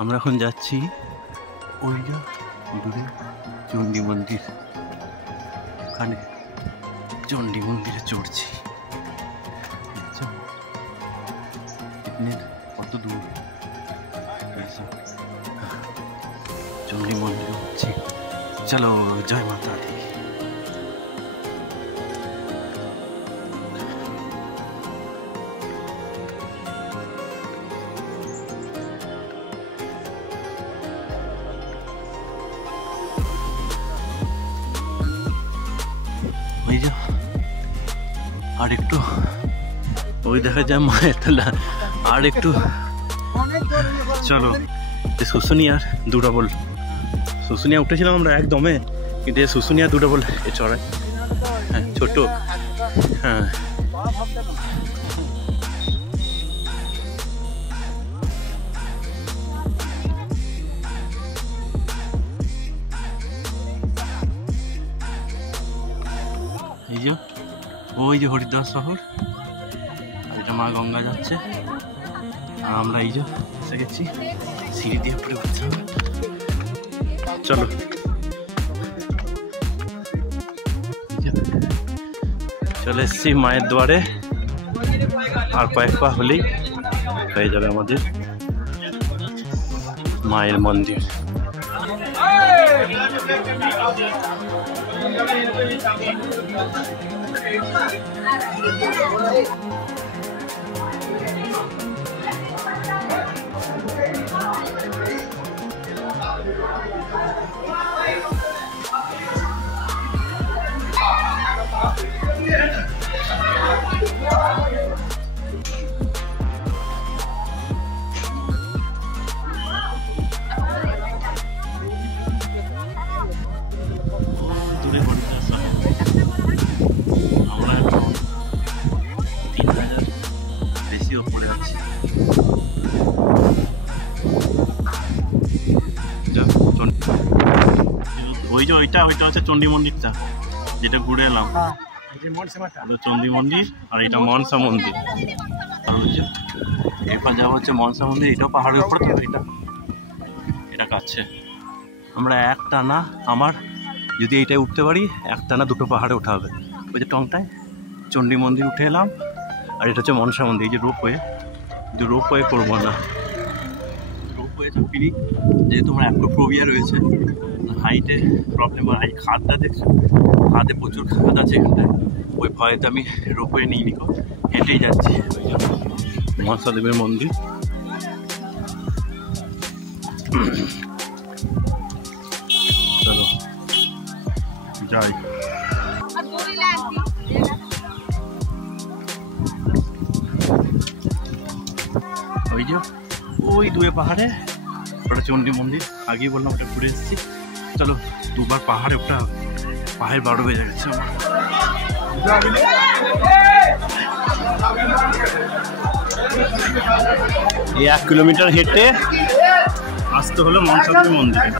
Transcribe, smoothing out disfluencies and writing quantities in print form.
আমরা এখন যাচ্ছি ওই যা দূরে চণ্ডী মন্দির, ওখানে চণ্ডী মন্দিরে চড়ছি। কত দূর চণ্ডী মন্দির হচ্ছে। চলো, জয় মাতা দি। আর একটু ওই দেখা যায় মায়ের তলা, আর একটু চলো। শুশুনিয়ার দুডবল, শুশুনিয়া উঠেছিলাম আমরা একদমে, কিন্তু শুশুনিয়া দুডবল এ চড়ায়। হ্যাঁ ছোট, হ্যাঁ এই যে ওই যে হরিদ্বার শহর, এটা মা গঙ্গা যাচ্ছে। আর আমরা এই যে এসে গেছি, সিঁড়ি দিয়ে উপরে উঠতে হবে। চলো, চলে এসছি মায়ের দুয়ারে। আর কয়েক পা হলেই হয়ে যাবে আমাদের মায়ের মন্দির। ওই যে ওইটা হচ্ছে চণ্ডী মন্দিরটা, যেটা ঘুরে এলাম। চণ্ডী মন্দির আর এটা মনসা মন্দির। আর হচ্ছে এরপর যাওয়া হচ্ছে মনসা মন্দির, এটাও পাহাড়ের উপরে। তো এটা কাছে আমরা একটানা, আমার যদি এইটাই উঠতে পারি একটানা দুটো পাহাড়ে ওঠা হবে। ওই যে টংটায় চণ্ডী মন্দির উঠে এলাম, আর এটা হচ্ছে মনসা মন্দির। এই যে রোপওয়ে, কিন্তু রোপওয়ে করবো না, রোপওয়ে চাপিনি, যেহেতু আমার অ্যাক্রোফোবিয়া রয়েছে, হাইটে প্রবলেম। আর এই খাদটা দেখছো, খাদে প্রচুর খাদ আছে এখানটায়, ওই ভয়েতে আমি রোপওয়ে নিয়ে নিকো, হেঁটেই যাচ্ছি। মনসাদেবের মন্দির। চলো যাই। ওই যে ওই দুয়ে পাহাড়ে ওটা চণ্ডী মন্দির, আগেই বললাম ওটা ঘুরে এসেছি। চলো, দুবার পাহাড়ে ওটা, পাহাড় 12 বেজে গেছে আমার। এই 1 কিলোমিটার হেঁটে আসতে হলো মনসাদেব মন্দিরে।